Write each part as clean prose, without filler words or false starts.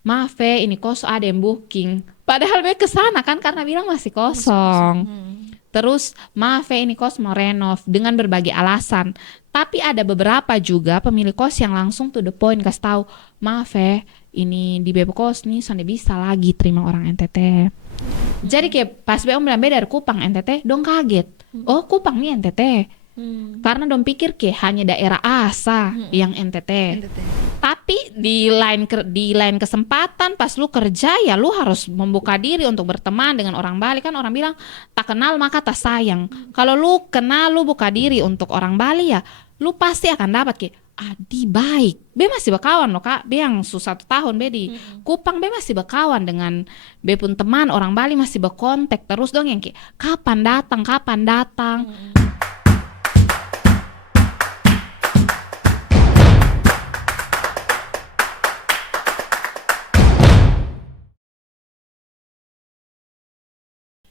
maaf ini kos ada yang booking. Padahal be kesana kan karena bilang masih Masih kosong. kosong. Terus maaf ini kos mau renov dengan berbagai alasan. Tapi ada beberapa juga pemilik kos yang langsung to the point kasih tahu, maaf ini di bebe kos nih sonde bisa lagi terima orang NTT. Jadi kayak pas be om bilang be dari Kupang NTT, dong kaget. Oh Kupang nih NTT. Karena dong pikir kayak hanya daerah Asa yang NTT. NTT. Tapi di lain kesempatan pas lu kerja ya lu harus membuka diri untuk berteman dengan orang Bali, kan orang bilang tak kenal maka tak sayang. Kalau lu kenal lu buka diri untuk orang Bali ya lu pasti akan dapat kayak Adi baik. Be masih berkawan loh kak. Be yang susah 1 tahun be di Kupang be masih berkawan dengan be pun teman orang Bali, masih berkontak terus dong yang kayak kapan datang kapan datang.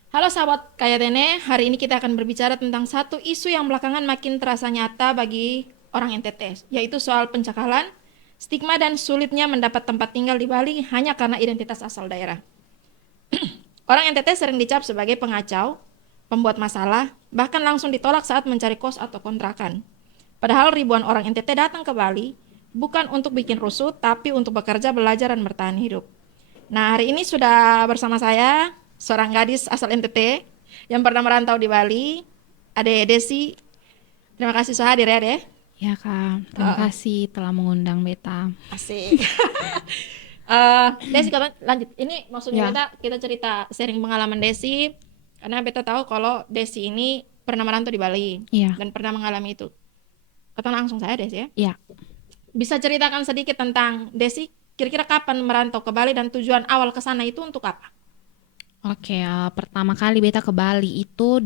Halo sahabat Kaya Tene, hari ini kita akan berbicara tentang satu isu yang belakangan makin terasa nyata bagi orang NTT, yaitu soal pencakalan, stigma dan sulitnya mendapat tempat tinggal di Bali hanya karena identitas asal daerah. Orang NTT sering dicap sebagai pengacau, pembuat masalah, bahkan langsung ditolak saat mencari kos atau kontrakan. Padahal ribuan orang NTT datang ke Bali bukan untuk bikin rusuh, tapi untuk bekerja, belajar, dan bertahan hidup. Nah, hari ini sudah bersama saya seorang gadis asal NTT yang pernah merantau di Bali, Ade Desi. Terima kasih sudah hadir ya, Ade. Ya kak, terima kasih telah mengundang beta. Asik. Desi, lanjut. Ini maksudnya Ya. kita cerita sharing pengalaman Desi, karena beta tahu kalau Desi ini pernah merantau di Bali Iya. dan pernah mengalami itu. Kata langsung saya Desi ya. Ya. Bisa ceritakan sedikit tentang Desi, kira-kira kapan merantau ke Bali dan tujuan awal ke sana itu untuk apa? Oke, pertama kali beta ke Bali itu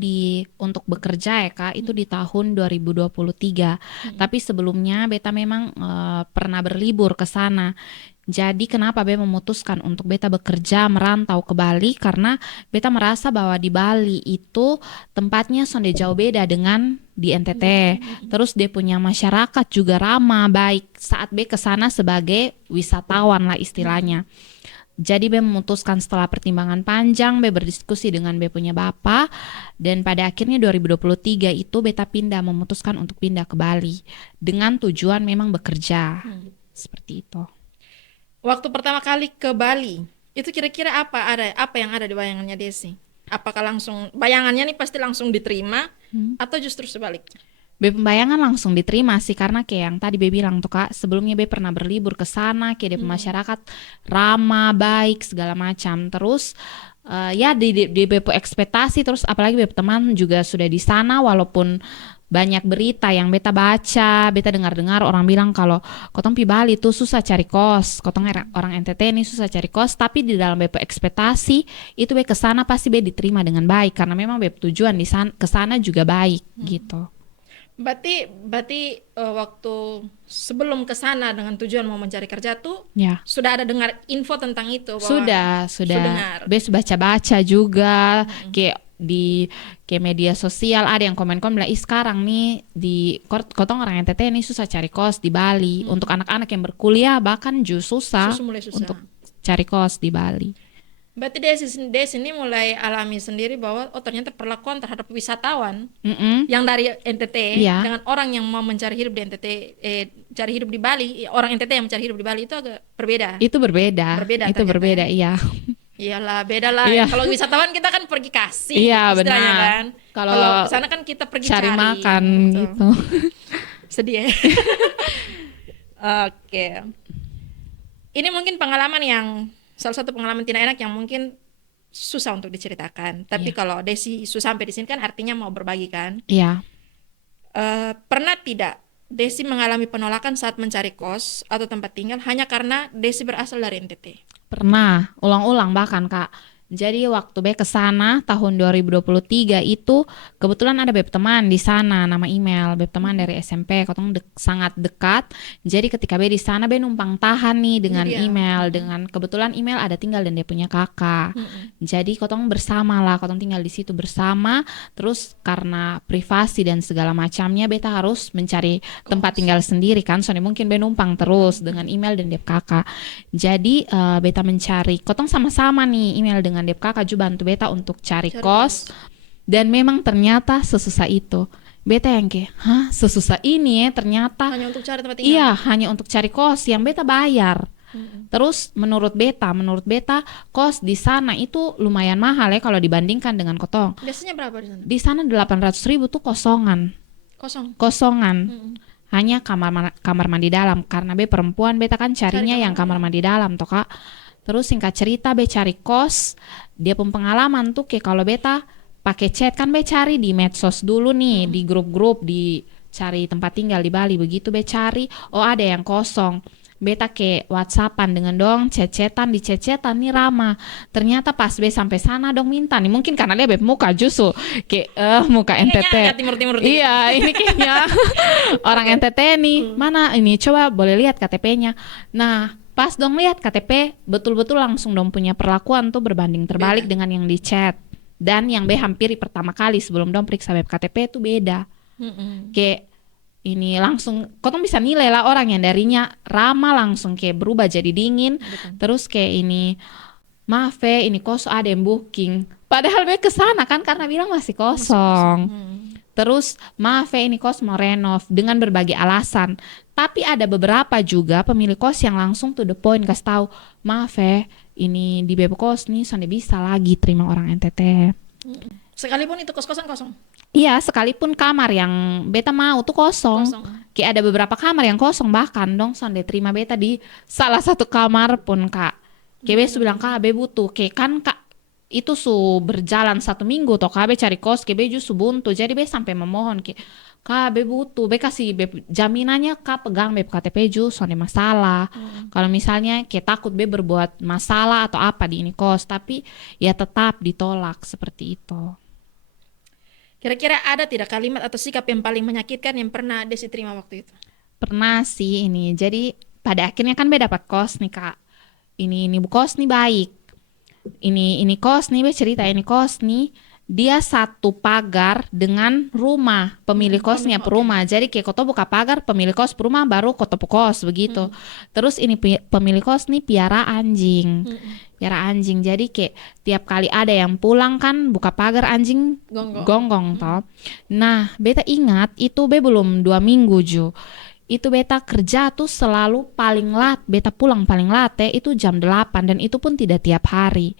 untuk bekerja ya Kak, itu di tahun 2023. Tapi sebelumnya beta memang pernah berlibur ke sana. Jadi kenapa beta memutuskan untuk beta bekerja merantau ke Bali, karena beta merasa bahwa di Bali itu tempatnya sonde jauh beda dengan di NTT. Terus dia punya masyarakat juga ramah, baik saat be ke sana sebagai wisatawan lah istilahnya. Jadi Be memutuskan setelah pertimbangan panjang, Be berdiskusi dengan Be punya bapak, dan pada akhirnya 2023 itu Beta memutuskan untuk pindah ke Bali dengan tujuan memang bekerja. Seperti itu. Waktu pertama kali ke Bali, itu kira-kira apa yang ada di bayangannya Desi? Apakah langsung bayangannya nih pasti langsung diterima atau justru sebaliknya? Be pembayangan langsung diterima sih, karena kayak yang tadi Be bilang tuh Kak, sebelumnya Be pernah berlibur ke sana, kayak di masyarakat ramah, baik segala macam. Terus ya di Be ekspektasi, terus apalagi Be teman juga sudah di sana, walaupun banyak berita yang beta baca, beta dengar-dengar orang bilang kalau kotong pi Bali tuh susah cari kos, kotong orang NTT ini susah cari kos, tapi di dalam beta ekspektasi itu be kesana pasti be diterima dengan baik, karena memang be tujuan di sana kesana juga baik gitu. Berarti waktu sebelum ke sana dengan tujuan mau mencari kerja tuh Ya. sudah ada dengar info tentang itu bahwa Sudah. dengar. Bes baca-baca juga, kayak di kayak media sosial ada yang komen-komen bilang, ih sekarang nih di kotong orang NTT ini susah cari kos di Bali. Untuk anak-anak yang berkuliah bahkan susah Mulai susah. untuk cari kos di Bali. Berarti Desi ini mulai alami sendiri bahwa ternyata perlakuan terhadap wisatawan yang dari NTT Iya. dengan orang yang mau mencari hidup di NTT, cari hidup di Bali, orang NTT yang mencari hidup di Bali itu agak berbeda. Itu berbeda. Berbeda Itu ternyata berbeda, ya. iya. Iyalah, beda lah. Iya. Kalau wisatawan kita kan pergi kasih, Iya, istilahnya benar. kan. Kalau Kalau ke sana kan kita pergi cari makan Betul. gitu. Sedih ya. Oke. Ini mungkin salah satu pengalaman tidak enak yang mungkin susah untuk diceritakan. Tapi Iya. kalau Desi sampai di sini kan artinya mau berbagi kan. Iya. Pernah tidak Desi mengalami penolakan saat mencari kos atau tempat tinggal hanya karena Desi berasal dari NTT? Pernah, ulang-ulang bahkan Kak. Jadi waktu be ke sana tahun 2023 itu kebetulan ada beb teman di sana nama email beb teman dari SMP kotong sangat dekat. Jadi ketika be di sana be numpang tahan nih dengan Ini dia. email dengan kebetulan email ada tinggal dan dia punya kakak. Jadi kotong bersama lah kotong tinggal di situ bersama. Terus karena privasi dan segala macamnya beta harus mencari tempat tinggal sendiri kan. Soalnya mungkin be numpang terus dengan email dan dia kakak. Jadi beta mencari kotong sama-sama nih email dengan Dep kakak juga bantu beta untuk cari kos dan memang ternyata sesusah itu. Beta yang kayak, hah sesusah ini ya ternyata. Hanya untuk cari tempat tinggal. Iya, hanya untuk cari kos yang beta bayar. Terus menurut beta kos di sana itu lumayan mahal ya kalau dibandingkan dengan kotong. Biasanya berapa di sana? Di sana 800.000 tuh kosongan. Kosongan. Hanya kamar mandi dalam karena be perempuan beta kan carinya yang kamar mandi dalam toh kak. Terus singkat cerita be cari kos, dia pun pengalaman tuh kayak kalau beta pakai chat kan be cari di medsos dulu nih, di grup-grup di cari tempat tinggal di Bali begitu be cari, oh ada yang kosong. Beta ke WhatsAppan dengan dong chat-chatan di chat-chatan nih Rama. Ternyata pas be sampai sana dong minta nih mungkin karena dia be muka justru kayak muka NTT. Kayaknya timur-timur dikit. Iya, ini kayaknya orang NTT nih. Mana ini coba boleh lihat KTP-nya. Nah, pas dong lihat KTP betul-betul langsung dong punya perlakuan tuh berbanding terbalik dengan yang di chat. Dan yang be hampiri pertama kali sebelum dong periksa web KTP itu beda. Kayak ini langsung kotong bisa nilai lah orang yang darinya ramah langsung kayak berubah jadi dingin. Terus kayak ini maaf ini kos ada yang booking. Padahal be kesana kan karena bilang masih kosong. Terus maaf ini kos mau renov dengan berbagai alasan. Tapi ada beberapa juga pemilik kos yang langsung to the point kasih tahu maaf ini di bebe kos nih sonde bisa lagi terima orang NTT. Sekalipun itu kos-kosan kosong. Iya, sekalipun kamar yang beta mau tuh kosong. Kayak ada beberapa kamar yang kosong bahkan dong sonde terima beta di salah satu kamar pun kak. Kayak beta bilang kak be butuh kayak kan kak itu berjalan 1 minggu toh kak be cari kos kayak be justru buntu jadi be sampai memohon kayak kak be butuh be kasih be jaminannya kak pegang be KTP ju sonde masalah. Kalau misalnya kayak takut be berbuat masalah atau apa di ini kos tapi ya tetap ditolak seperti itu. Kira-kira ada tidak kalimat atau sikap yang paling menyakitkan yang pernah Desi terima waktu itu? Pernah sih ini. Jadi pada akhirnya kan be dapat kos nih kak. Ini kos nih baik. Ini kos nih be cerita ini kos nih dia satu pagar dengan rumah pemilik kosnya perumah. Jadi kayak koto buka pagar pemilik kos perumah baru koto kos begitu. Terus ini pemilik kos nih piara anjing. Piara anjing. Jadi kayak tiap kali ada yang pulang kan buka pagar anjing gonggong toh. Nah, beta ingat itu be belum 2 minggu ju. Itu beta kerja tuh selalu paling lat, beta pulang paling lat itu jam 8 dan itu pun tidak tiap hari.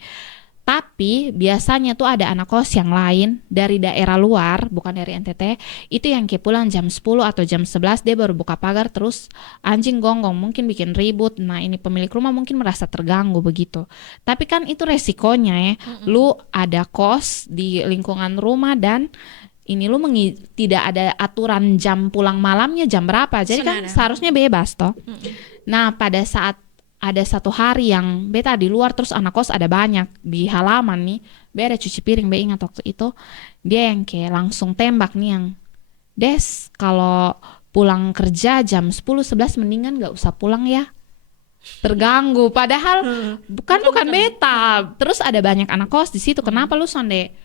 Tapi biasanya tuh ada anak kos yang lain dari daerah luar, bukan dari NTT, itu yang kayak pulang jam 10 atau jam 11 dia baru buka pagar terus anjing gonggong mungkin bikin ribut. Nah ini pemilik rumah mungkin merasa terganggu begitu. Tapi kan itu resikonya ya, lu ada kos di lingkungan rumah dan ini lu tidak ada aturan jam pulang malamnya jam berapa. Jadi kan seharusnya bebas toh. Nah pada saat ada satu hari yang beta di luar terus anak kos ada banyak di halaman nih. Be ada cuci piring be ingat waktu itu. Dia yang kayak langsung tembak nih yang Des kalau pulang kerja jam 10-11 mendingan gak usah pulang ya. Terganggu padahal bukan beta. Terus ada banyak anak kos di situ. Kenapa lu sonde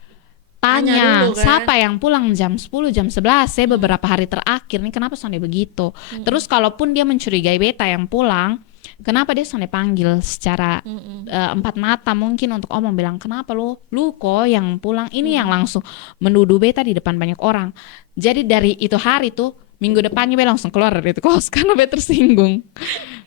tanya dulu, kan? Siapa yang pulang jam 10 jam 11 saya beberapa hari terakhir nih kenapa sonde begitu. Terus kalaupun dia mencurigai beta yang pulang kenapa dia sonde panggil secara 4 mata mungkin untuk omong bilang kenapa lu kok yang pulang ini yang langsung menuduh beta di depan banyak orang. Jadi dari itu hari tuh minggu depannya be langsung keluar dari itu kos karena be tersinggung.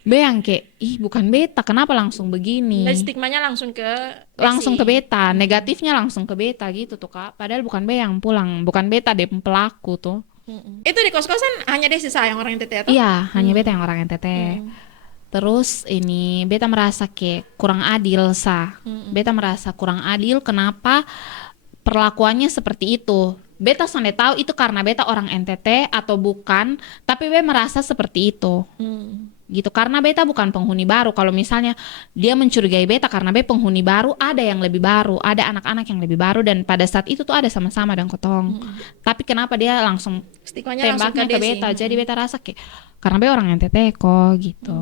Be yang kayak ih bukan beta kenapa langsung begini. Dan stigmanya langsung ke beta, negatifnya langsung ke beta gitu tuh kak. Padahal bukan be yang pulang, bukan beta deh pelaku tuh. Itu di kos-kosan hanya Desi yang orang NTT atau? Iya hanya beta yang orang NTT. Terus ini beta merasa kayak kurang adil Beta merasa kurang adil kenapa perlakuannya seperti itu. beta sonde tahu itu karena beta orang NTT atau bukan, tapi beta merasa seperti itu. Gitu, karena beta bukan penghuni baru. Kalau misalnya dia mencurigai beta karena beta penghuni baru, ada yang lebih baru, ada anak-anak yang lebih baru, dan pada saat itu tuh ada sama-sama dan kotong. Tapi kenapa dia langsung Stigmanya langsung tembaknya ke ke Desi. beta? Jadi beta rasa kayak karena beta orang NTT kok gitu.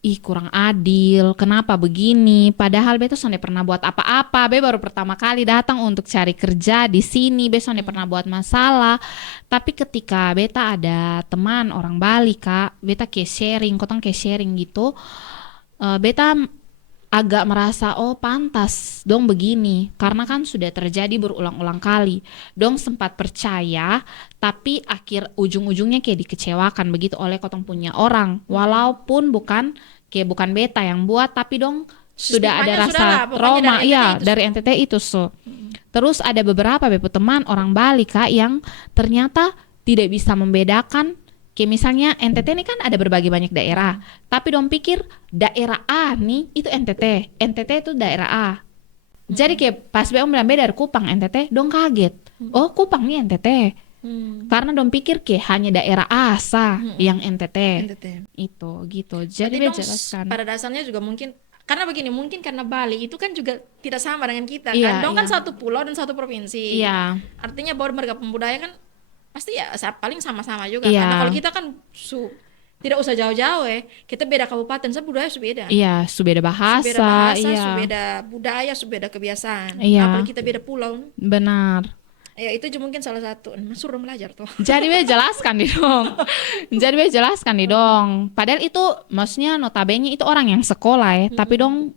Ih, kurang adil, kenapa begini? Padahal beta sonde pernah buat apa-apa. Beta baru pertama kali datang untuk cari kerja di sini. Beta sonde pernah buat masalah. Tapi ketika beta ada teman orang Bali, Kak, beta kayak sharing, kotong kayak sharing gitu. Beta agak merasa, oh pantas dong begini, karena kan sudah terjadi berulang-ulang kali. Dong sempat percaya, tapi akhir ujung-ujungnya kayak dikecewakan begitu oleh kotong punya orang, walaupun bukan beta yang buat, tapi dong sudah ada Stigmanya rasa sudah lah, pokoknya trauma, dari NTT iya itu. dari NTT itu Terus ada beberapa bepu teman orang Bali, Kak, yang ternyata tidak bisa membedakan. Kayak misalnya NTT ini kan ada berbagai banyak daerah, tapi dong pikir daerah A nih itu NTT, NTT itu daerah A. Jadi kayak pas BO bilang beda dari Kupang NTT, dong kaget. Oh, Kupang nih NTT. Karena dong pikir kayak hanya daerah A sah yang NTT. NTT. Itu gitu. Jadi Berarti dia dong jelaskan. pada dasarnya juga mungkin karena begini, mungkin karena Bali itu kan juga tidak sama dengan kita Iya, kan. Dong kan iya. satu pulau dan satu provinsi. Iya. Artinya bahwa beragam budaya kan pasti ya paling sama-sama juga Iya. kan. Nah, kalau kita kan tidak usah jauh-jauh kita beda kabupaten, budaya beda. Iya, beda bahasa, Beda bahasa, iya. beda budaya, beda kebiasaan. Iya. Apalagi kita beda pulau. Benar. Ya itu juga mungkin salah satu. Suruh belajar tuh. Jadi be jelaskan nih dong. Jadi be jelaskan nih dong. Padahal itu maksudnya notabene itu orang yang sekolah ya, tapi dong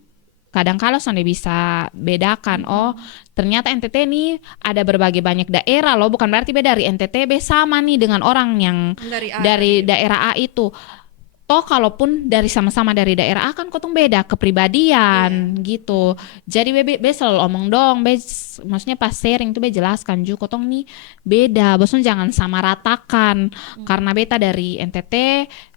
kadang kala sonde bisa bedakan. Oh, ternyata NTT nih ada berbagai banyak daerah loh, bukan berarti be dari NTT be sama nih dengan orang yang Dari A, dari daerah A itu. Toh kalaupun dari sama-sama dari daerah A kan kotong beda kepribadian gitu. Jadi be selalu omong dong, maksudnya pas sharing tuh be jelaskan juga kotong nih beda, maksudnya jangan sama ratakan karena beta dari NTT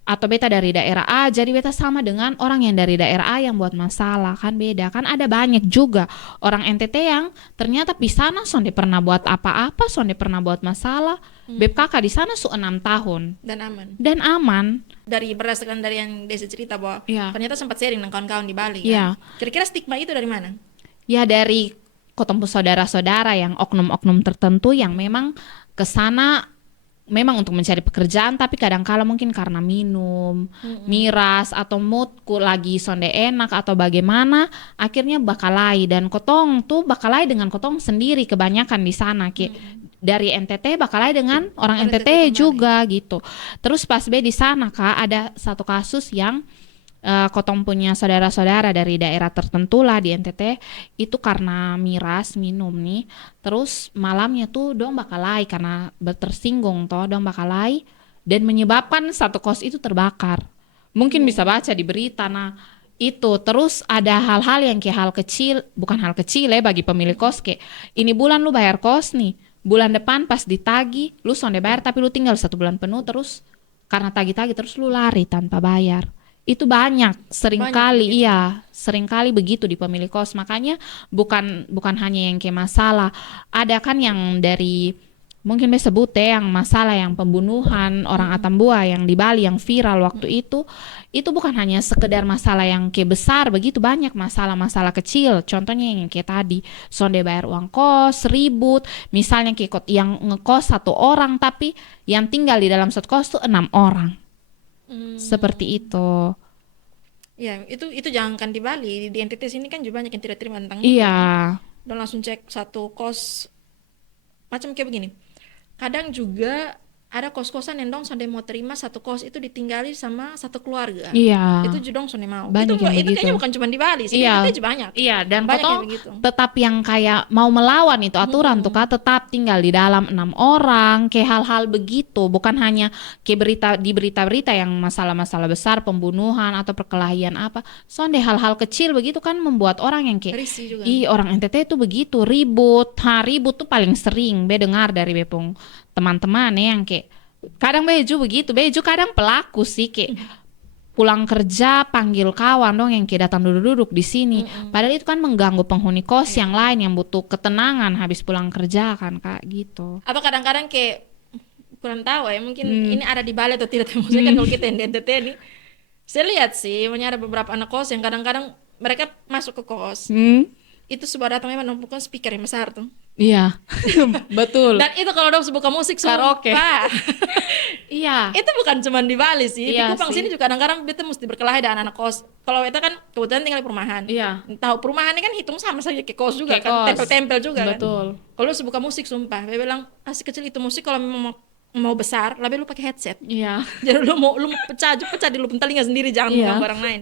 atau beta dari daerah A, jadi beta sama dengan orang yang dari daerah A yang buat masalah, kan beda. Kan ada banyak juga orang NTT yang ternyata di sana sonde pernah buat apa-apa, sonde pernah buat masalah. Beb kakak di sana 6 tahun dan aman. dan aman. Berdasarkan dari yang Desi cerita bahwa Iya. ternyata sempat sharing dengan kawan-kawan di Bali Iya. kan. Kira-kira stigma itu dari mana? Ya dari ketemu saudara-saudara yang oknum-oknum tertentu yang memang kesana memang untuk mencari pekerjaan, tapi kadang-kala mungkin karena minum, miras atau moodku lagi sonde enak atau bagaimana, akhirnya bakalai. Dan kotong tuh bakalai dengan kotong sendiri kebanyakan di sana, kayak dari NTT bakalai dengan orang Orang NTT NTT juga gitu. Terus pas be di sana Kak, ada satu kasus yang kotong punya saudara-saudara dari daerah tertentu lah di NTT itu karena miras minum nih, terus malamnya tuh dong bakalai karena tersinggung toh dong bakalai dan menyebabkan satu kos itu terbakar. Mungkin bisa baca di berita. Nah itu terus ada hal-hal yang kayak hal kecil, bukan hal kecil ya bagi pemilik kos, kayak ini bulan lu bayar kos nih, bulan depan pas ditagi lu sonde bayar tapi lu tinggal 1 bulan penuh, terus karena tagi-tagi terus lu lari tanpa bayar. Itu banyak, seringkali iya, seringkali begitu di pemilik kos. Makanya bukan hanya yang kayak masalah, ada kan yang dari mungkin bisa sebut yang masalah yang pembunuhan orang Atambua yang di Bali yang viral waktu itu bukan hanya sekedar masalah yang kayak besar, begitu banyak masalah-masalah kecil. Contohnya yang kayak tadi, sonde bayar uang kos, ribut, misalnya kayak yang ngekos 1 orang tapi yang tinggal di dalam satu kos tuh 6 orang. Seperti itu. Ya, itu jangankan di Bali, di NTT sini kan juga banyak yang tidak terima tentang Iya. itu. Dan langsung cek satu kos macam kayak begini. Kadang juga ada kos-kosan yang dong sonde mau terima satu kos itu ditinggali sama satu keluarga. Iya. Itu juga dong sonde mau. Banyak itu yang itu begitu. kayaknya bukan cuma di Bali sih, Iya. itu juga banyak. Iya, dan Banyak yang kotong begitu. tetap yang kayak mau melawan itu aturan tuh Kak, tetap tinggal di dalam 6 orang, kayak hal-hal begitu, bukan hanya kayak berita-berita yang masalah-masalah besar, pembunuhan atau perkelahian apa. Sonde hal-hal kecil begitu kan membuat orang yang kayak Risih juga. orang NTT itu begitu, ribut. Ribut tuh paling sering be dengar dari bepung teman-teman yang kayak kadang beju begitu, beju kadang pelaku sih kayak pulang kerja panggil kawan dong yang kayak datang duduk-duduk di sini. Padahal itu kan mengganggu penghuni kos yang lain yang butuh ketenangan habis pulang kerja kan Kak gitu. Atau kadang-kadang kayak kurang tahu ya, mungkin ini ada di Bali atau tidak. Maksudnya kan kalau kita yang di NTT ini, saya lihat sih, punya ada beberapa anak kos yang kadang-kadang mereka masuk ke kos, itu sudah datang memang menemukan speaker yang besar tuh. Iya. Betul. Dan itu kalau dong buka musik Karaoke. sumpah. Iya. Itu bukan cuma di Bali sih, di Iya Kupang sih. sini juga kadang-kadang kita mesti berkelahi dengan anak kos. Kalau kita kan kebetulan tinggal di perumahan. Iya. Tahu perumahan ini kan hitung sama saja ke kos juga Kayak kan, kos. tempel-tempel juga kan. Betul. Kalau lu buka musik sumpah, dia bilang asik kecil itu musik kalau memang mau besar, lebih lu pakai headset. Iya. Jadi lu mau pecah di lubang telinga sendiri, jangan Iya. mengganggu orang lain.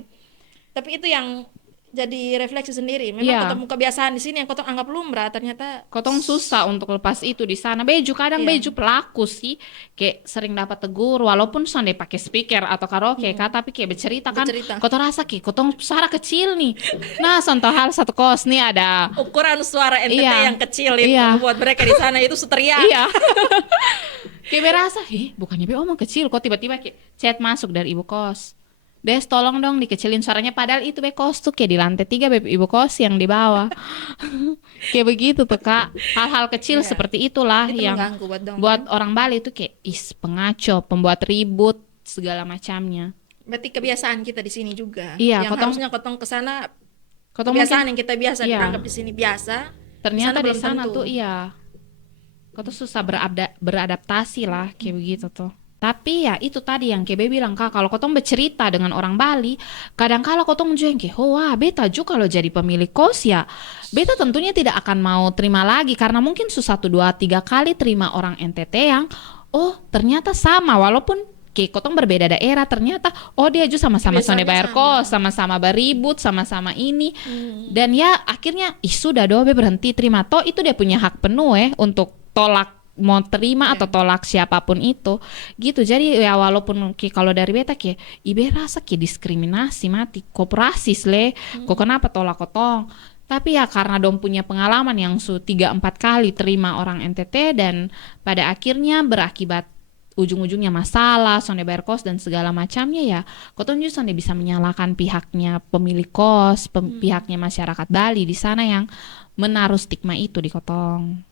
Tapi itu yang jadi refleksi sendiri. Memang Iya. ketemu kebiasaan di sini yang kotong anggap lumrah, ternyata Kotong susah untuk lepas itu di sana. Beju kadang Iya. beju pelaku sih, kayak sering dapat tegur walaupun sonde pakai speaker atau karaoke Kak, tapi kayak bercerita kan. Bercerita. Kotong rasa ki, kotong suara kecil nih. Nah, contoh hal satu kos nih ada. ukuran suara NTT Iya. yang kecil itu Iya. membuat mereka di sana itu seteriak. Iya. Kayak berasa, bukannya be omong kecil kok tiba-tiba kayak chat masuk dari ibu kos. Des tolong dong dikecilin suaranya padahal itu be kos tuh kayak di lantai 3 be ibu kos yang di bawah. Kayak begitu tuh Kak. Hal-hal kecil Iya. seperti itulah Itu yang mengganggu buat dong. buat orang Bali itu kayak pengaco, pembuat ribut segala macamnya. Berarti kebiasaan kita di sini juga. Iya, yang kotong- harusnya kotong ke sana Kotong kebiasaan mungkin yang kita biasa Iya. dianggap di sini biasa. ternyata di belum sana tentu. tuh iya. Kau tuh susah beradaptasi lah kayak begitu tuh. Tapi ya itu tadi yang Kebe bilang Kak, kalau kotong bercerita dengan orang Bali, kadang kala kotong juga yang kayak, oh wah beta juga kalau jadi pemilik kos ya, beta tentunya tidak akan mau terima lagi karena mungkin susah 1, 2, 3 kali terima orang NTT yang, oh ternyata sama walaupun kayak kotong berbeda daerah ternyata, oh dia juga sama-sama sonde Kebiasaannya bayar sama. kos, sama-sama beribut, sama-sama ini, dan ya akhirnya sudah doh be berhenti terima toh itu dia punya hak penuh untuk tolak mau terima atau tolak siapapun itu gitu. Jadi ya walaupun kalau dari beta kayak ibe rasa kayak diskriminasi mati kooperasis le kok kenapa tolak kotong, tapi ya karena dong punya pengalaman yang 3-4 kali terima orang NTT dan pada akhirnya berakibat ujung-ujungnya masalah sonde bayar kos dan segala macamnya ya kotong juga sonde bisa menyalahkan pihaknya pemilik kos pihaknya masyarakat Bali di sana yang menaruh stigma itu di kotong.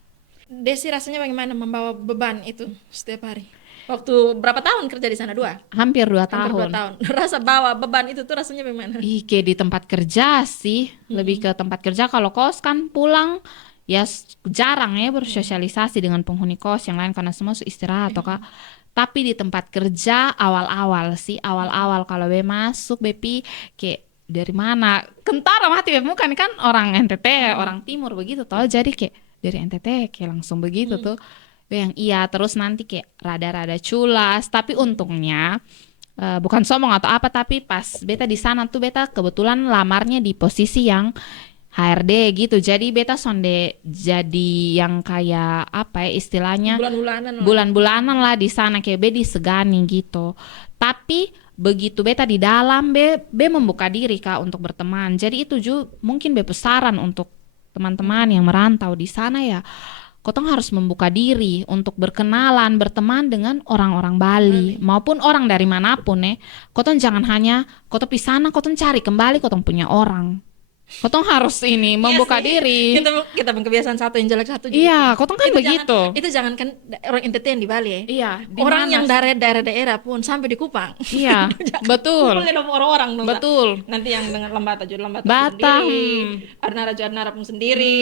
Desi rasanya bagaimana membawa beban itu setiap hari? Waktu berapa tahun kerja di sana? Hampir 2 Hampir 2 tahun. tahun. Rasa bawa beban itu tuh rasanya bagaimana? Kayak di tempat kerja sih, lebih ke tempat kerja. Kalau kos kan pulang ya jarang ya bersosialisasi dengan penghuni kos yang lain karena semua istirahat toh Kak. Tapi di tempat kerja awal-awal kalau be masuk bepi kayak dari mana? Kentara mati be muka nih kan orang NTT, orang timur begitu toh. Jadi kayak dari NTT kayak langsung begitu tuh. Be yang iya terus nanti kayak rada-rada culas, tapi untungnya bukan sombong atau apa tapi pas beta di sana tuh beta kebetulan lamarnya di posisi yang HRD gitu. Jadi beta sonde jadi yang kayak apa ya istilahnya Bulan-bulanan lah. bulan-bulanan lah di sana kayak be disegani gitu. Tapi begitu beta di dalam be membuka diri Kak untuk berteman. Jadi itu juga mungkin be pesaran untuk teman-teman yang merantau di sana ya. Kotong harus membuka diri untuk berkenalan, berteman dengan orang-orang Bali maupun orang dari manapun Kotong jangan hanya kotong pisana, kotong cari kembali kotong punya orang. Kotong harus ini membuka Iya sih. diri. Kita kebiasaan satu yang jelek satu. Iya, kotong kan begitu. Itu jangan kan orang NTT yang di Bali ya. Iya, di Orang mana? yang dari daerah-daerah pun sampai di Kupang. Iya, betul. Kumpulnya dong orang-orang dong. Kak. Betul. Nanti yang dengan Lambata juga Lambata Batam. sendiri. Arnara pun sendiri.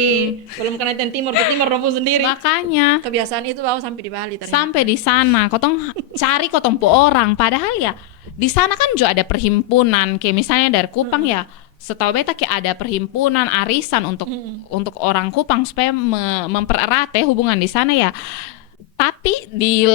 Belum kena yang timur pun sendiri. Makanya Kebiasaan itu bawa sampai di Bali ternyata. sampai di sana kotong cari kotong pu orang padahal ya di sana kan juga ada perhimpunan kayak misalnya dari Kupang ya setahu beta kayak ada perhimpunan arisan untuk orang Kupang supaya mempererat hubungan di sana ya. Tapi di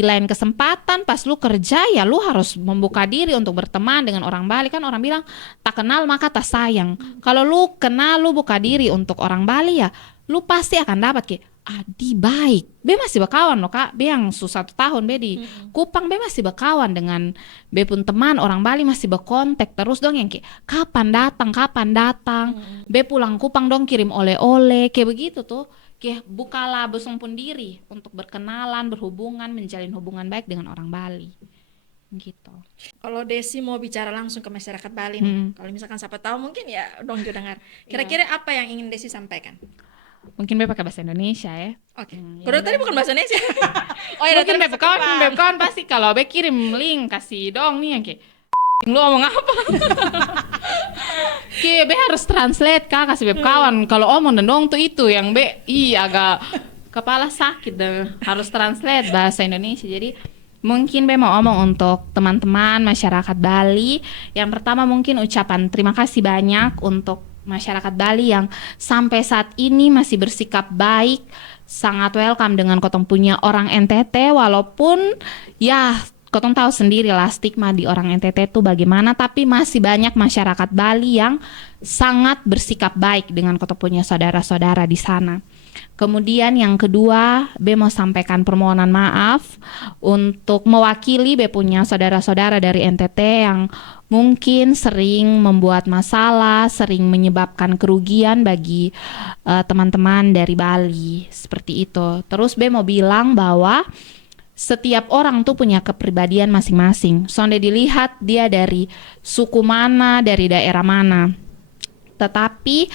lain kesempatan pas lu kerja ya lu harus membuka diri untuk berteman dengan orang Bali kan orang bilang tak kenal maka tak sayang. Kalau lu kenal lu buka diri untuk orang Bali ya lu pasti akan dapat kayak Adi baik. Be masih berkawan loh Kak. Be yang 1 tahun be di Kupang be masih berkawan dengan be pun teman orang Bali masih berkontak terus dong yang kayak kapan datang. Be pulang Kupang dong kirim oleh-oleh kayak begitu tuh. Kayak bukalah besumpun diri untuk berkenalan, berhubungan, menjalin hubungan baik dengan orang Bali. gitu. Kalau Desi mau bicara langsung ke masyarakat Bali nih, kalau misalkan siapa tahu mungkin ya dong juga dengar. Kira-kira apa yang ingin Desi sampaikan? Mungkin be pakai bahasa Indonesia ya. Oke. Yang Tadi bukan bahasa Indonesia. Oh ya, mungkin beb kawan pasti kalau be kirim link kasih dong nih yang kayak lu ngomong apa? Kayak be harus translate kak kasih beb kawan. Kalau omong dan dong tuh itu yang be agak kepala sakit dan harus translate bahasa Indonesia. Jadi mungkin be mau omong untuk teman-teman masyarakat Bali. Yang pertama mungkin ucapan terima kasih banyak untuk masyarakat Bali yang sampai saat ini masih bersikap baik, sangat welcome dengan kotong punya orang NTT, walaupun ya kotong tahu sendiri lah stigma di orang NTT itu bagaimana, tapi masih banyak masyarakat Bali yang sangat bersikap baik dengan kotong punya saudara-saudara di sana. Kemudian yang kedua, be mau sampaikan permohonan maaf untuk mewakili be punya saudara-saudara dari NTT yang mungkin sering membuat masalah, sering menyebabkan kerugian bagi teman-teman dari Bali, seperti itu. Terus be mau bilang bahwa setiap orang tuh punya kepribadian masing-masing. Sonde dilihat dia dari suku mana, dari daerah mana. Tetapi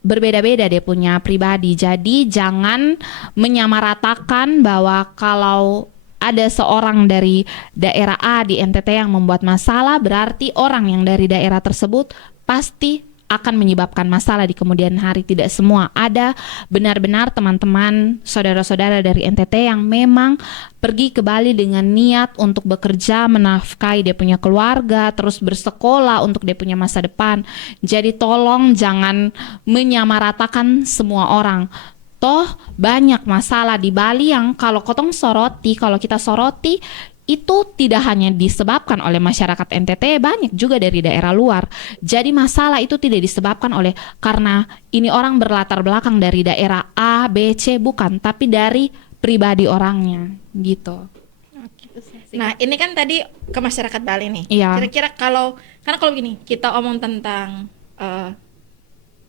berbeda-beda dia punya pribadi. Jadi jangan menyamaratakan bahwa kalau ada seorang dari daerah A di NTT yang membuat masalah, berarti orang yang dari daerah tersebut pasti akan menyebabkan masalah di kemudian hari. Tidak semua. Ada benar-benar teman-teman, saudara-saudara dari NTT yang memang pergi ke Bali dengan niat untuk bekerja, menafkahi dia punya keluarga, terus bersekolah untuk dia punya masa depan. Jadi tolong jangan menyamaratakan semua orang. Toh banyak masalah di Bali yang kalau kita soroti itu tidak hanya disebabkan oleh masyarakat NTT, banyak juga dari daerah luar. Jadi masalah itu tidak disebabkan oleh karena ini orang berlatar belakang dari daerah A, B, C, bukan, tapi dari pribadi orangnya gitu. Nah, ini kan tadi ke masyarakat Bali nih. Iya. Kira-kira karena kalau gini, kita omong tentang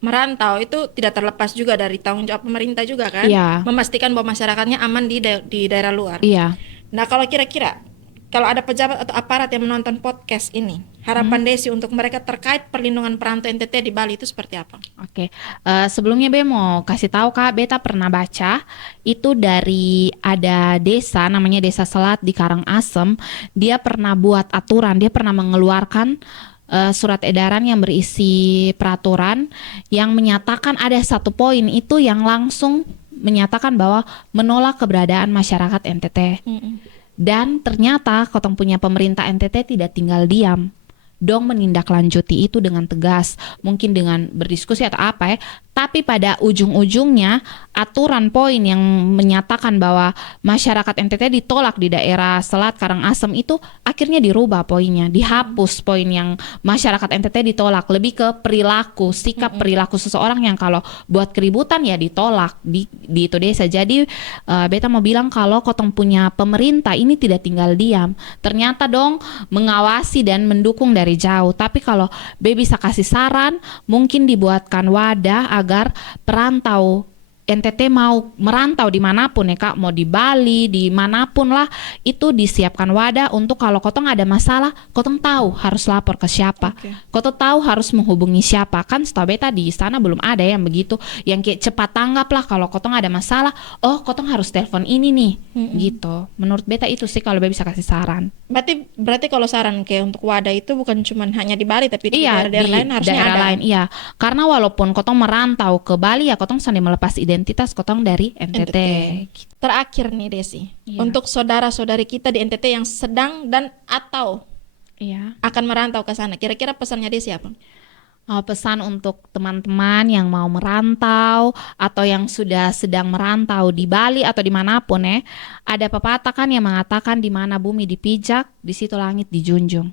merantau itu tidak terlepas juga dari tanggung jawab pemerintah juga kan, Iya. memastikan bahwa masyarakatnya aman di daerah luar. Iya. Nah, kalau ada pejabat atau aparat yang menonton podcast ini, harapan Desi untuk mereka terkait perlindungan perantau NTT di Bali itu seperti apa? Oke, sebelumnya Be mau kasih tahu Kak, Beta pernah baca itu dari ada desa namanya Desa Selat di Karangasem. Dia pernah buat aturan, dia pernah mengeluarkan surat edaran yang berisi peraturan yang menyatakan ada satu poin itu yang langsung menyatakan bahwa menolak keberadaan masyarakat NTT. Dan ternyata kotong punya pemerintah NTT tidak tinggal diam, dong menindaklanjuti itu dengan tegas, mungkin dengan berdiskusi atau apa ya. Tapi pada ujung-ujungnya aturan poin yang menyatakan bahwa masyarakat NTT ditolak di daerah Selat Karangasem itu akhirnya dirubah poinnya, dihapus poin yang masyarakat NTT ditolak, lebih ke perilaku, sikap perilaku seseorang yang kalau buat keributan ya ditolak di itu desa. Jadi Beta mau bilang kalau kotong punya pemerintah ini tidak tinggal diam, ternyata dong mengawasi dan mendukung dari jauh. Tapi kalau Be bisa kasih saran, mungkin dibuatkan wadah agar perantau NTT mau merantau dimanapun ya Kak, mau di Bali, dimanapun lah, itu disiapkan wadah untuk kalau kotong ada masalah, kotong tahu harus lapor ke siapa, kotong tahu harus menghubungi siapa. Kan setahu Beta di sana belum ada yang begitu, yang kayak cepat tanggap lah kalau kotong ada masalah, oh kotong harus telepon ini nih, gitu. Menurut Beta itu sih kalau Beta bisa kasih saran. Berarti kalau saran kayak untuk wadah itu bukan cuma hanya di Bali, tapi di Iya, daerah-daerah di lain harusnya daerah ada. lain, iya. Karena walaupun kotong merantau ke Bali ya kotong sambil melepas identitas kotong dari NTT. Terakhir nih Desi, Iya. untuk saudara-saudari kita di NTT yang sedang dan atau Iya. akan merantau ke sana, kira-kira pesannya Desi apa? Pesan untuk teman-teman yang mau merantau atau yang sudah sedang merantau di Bali atau dimanapun ya, ada pepatah kan yang mengatakan di mana bumi dipijak, di situ langit dijunjung.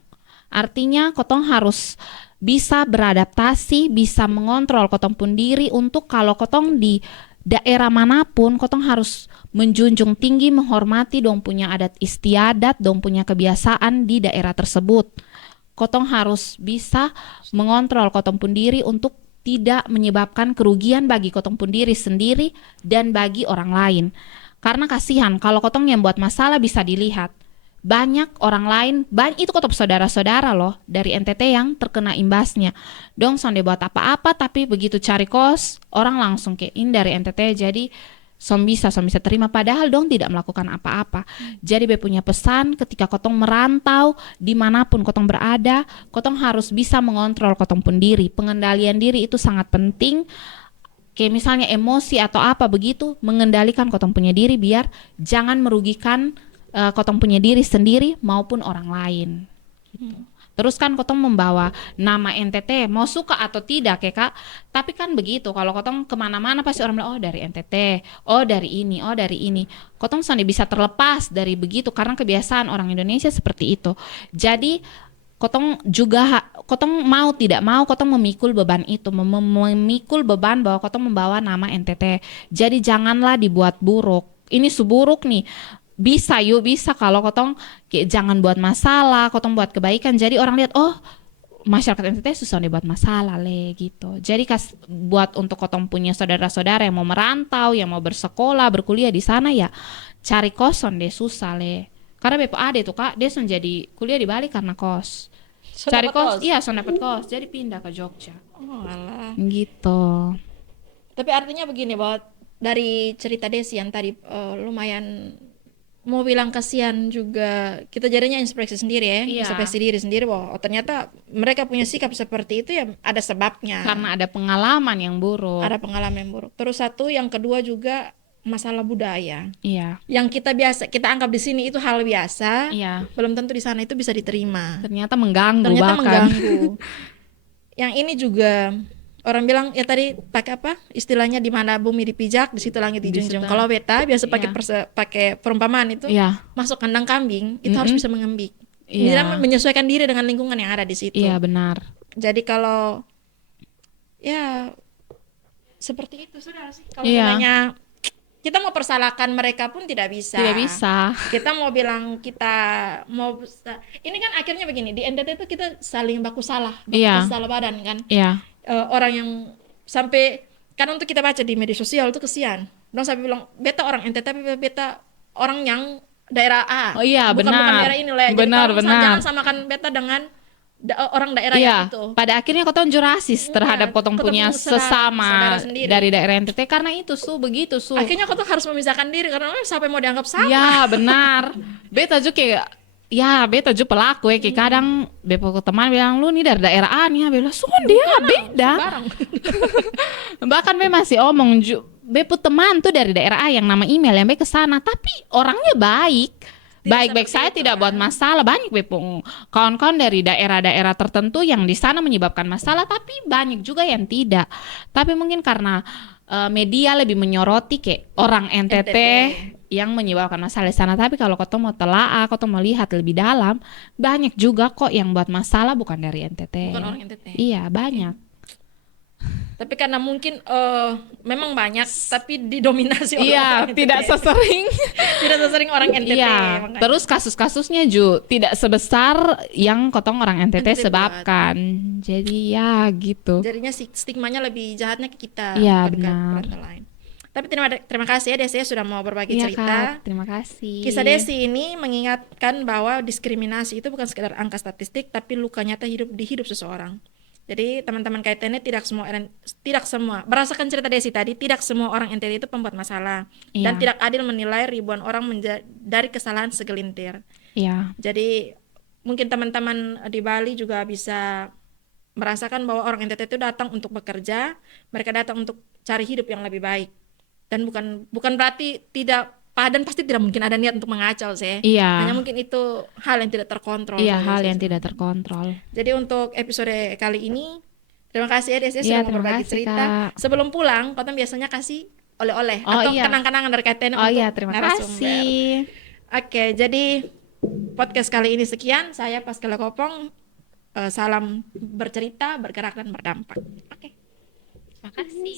Artinya kotong harus bisa beradaptasi, bisa mengontrol kotong pun diri untuk kalau kotong di daerah manapun, kotong harus menjunjung tinggi, menghormati dong punya adat istiadat, dong punya kebiasaan di daerah tersebut. Kotong harus bisa mengontrol kotong pun diri untuk tidak menyebabkan kerugian bagi kotong pun diri sendiri dan bagi orang lain. Karena kasihan kalau kotong yang buat masalah bisa dilihat, banyak orang lain, itu kotong saudara-saudara loh dari NTT yang terkena imbasnya. Dong sonde buat apa-apa, tapi begitu cari kos, orang langsung kayak ini dari NTT, jadi som bisa terima, padahal dong tidak melakukan apa-apa. Jadi be punya pesan, ketika kotong merantau dimanapun kotong berada, kotong harus bisa mengontrol kotong pun diri. Pengendalian diri itu sangat penting. Kayak misalnya emosi atau apa begitu, mengendalikan kotong punya diri biar jangan merugikan kotong punya diri sendiri maupun orang lain. Gitu. Terus kan kotong membawa nama NTT, mau suka atau tidak ya kak. Tapi kan begitu, kalau kotong kemana-mana pasti orang bilang, oh dari NTT, oh dari ini, oh dari ini. Kotong sendiri bisa terlepas dari begitu karena kebiasaan orang Indonesia seperti itu. Jadi kotong juga, kotong mau tidak mau, kotong memikul beban itu, memikul beban bahwa kotong membawa nama NTT. Jadi janganlah dibuat buruk. Ini suburuk nih. Bisa kalau kotong jangan buat masalah, kotong buat kebaikan. Jadi orang lihat, oh masyarakat NTT susah dibuat masalah gitu. Jadi buat untuk kotong punya saudara-saudara yang mau merantau, yang mau bersekolah, berkuliah di sana ya cari kosan deh susah Karena BPAD tuh kak, dia jadi kuliah di Bali karena kos. So, Cari dapat kos, iya so dapat kos, jadi pindah ke Jogja. Oh, alah. Gitu. Tapi artinya begini bahwa dari cerita Desi yang tadi lumayan mau bilang kasihan juga, kita jadinya introspeksi sendiri ya, Iya. introspeksi diri sendiri bahwa ternyata mereka punya sikap seperti itu ya ada sebabnya. Karena ada pengalaman yang buruk. Ada pengalaman yang buruk. Terus satu, yang kedua juga masalah budaya. Iya. Yang kita anggap di sini itu hal biasa, Iya. belum tentu di sana itu bisa diterima. Ternyata mengganggu Ternyata bahkan. mengganggu. Yang ini juga orang bilang ya tadi pakai apa? Istilahnya di mana bumi dipijak, di situ langit dijunjung. situ. Kalau beta biasa pakai Iya. pakai perumpamaan itu, Iya. masuk kandang kambing itu harus bisa mengembik. Iya. Dia menyesuaikan diri dengan lingkungan yang ada di situ. Iya benar. Jadi kalau ya seperti itu sudah sih. Kalau Iya. namanya kita mau persalahkan mereka pun tidak bisa. Tidak bisa. Kita mau bilang kita mau ini kan akhirnya begini, di NTT itu kita saling baku salah, Iya. salah badan kan. Iya. Orang yang sampai kan untuk kita baca di media sosial itu kesian. Dong sampai bilang beta orang NTT tapi beta orang yang daerah A. Oh iya, bukan benar. daerah ini lah. Jadi Benar, kalau misalnya benar. jangan samakan beta dengan orang daerah Iya, yang itu. pada akhirnya kotong rasis terhadap kotong kotong punya saudara sesama sendiri. dari daerah NTT karena itu begitu Akhirnya kau tuh harus memisahkan diri karena sampai mau dianggap sama. Ya benar. Beta juga kayak beta juga pelaku ya kayak kadang bepo teman bilang lu nih dari daerah A nih, beta bilang dia beda. Barang. Bahkan be masih omong bepo teman tuh dari daerah A yang nama email yang be kesana tapi orangnya baik. Baik-baik saya tidak buat masalah. Banyak bepung kawan-kawan dari daerah-daerah tertentu yang di sana menyebabkan masalah, tapi banyak juga yang tidak. Tapi mungkin karena media lebih menyoroti kayak orang NTT yang menyebabkan masalah di sana. Tapi kalau kau mau telaah, kau mau lihat lebih dalam, banyak juga kok yang buat masalah bukan dari NTT. Bukan orang NTT. Iya banyak. Tapi karena mungkin memang banyak, tapi didominasi oleh Iya, orang tidak NTT. sesering. Tidak sesering orang NTT. Iya, makanya. terus kasus-kasusnya juga tidak sebesar yang kotong orang NTT NTT sebabkan. Jadi ya gitu. Jadinya stigmanya lebih jahatnya ke kita. Iya, bukan ke benar. orang lain. Tapi terima kasih ya Desi sudah mau berbagi Iya, cerita. Kak, terima kasih. Kisah Desi ini mengingatkan bahwa diskriminasi itu bukan sekedar angka statistik, tapi luka nyata di hidup seseorang. Jadi teman-teman KTN tidak semua berdasarkan cerita Desi tadi, tidak semua orang NTT itu pembuat masalah. Iya. Dan tidak adil menilai ribuan orang dari kesalahan segelintir. Iya, Jadi mungkin teman-teman di Bali juga bisa merasakan bahwa orang NTT itu datang untuk bekerja, mereka datang untuk cari hidup yang lebih baik. Dan bukan berarti tidak dan pasti tidak mungkin ada niat untuk mengacau sih. Iya. Hanya mungkin itu hal yang tidak terkontrol. Iya, saja hal sih. yang tidak terkontrol. Jadi untuk episode kali ini terima kasih ya Desi Iya, sudah mau terima berbagi kasih, cerita. Kak. Sebelum pulang, kau biasanya kasih oleh-oleh Oh, atau iya. kenang-kenangan dari KTN Oh untuk iya, terima narasumber. kasih. Oke, jadi podcast kali ini sekian. Saya Pascal Kopong. Salam bercerita, bergerak dan berdampak. Oke. Terima kasih.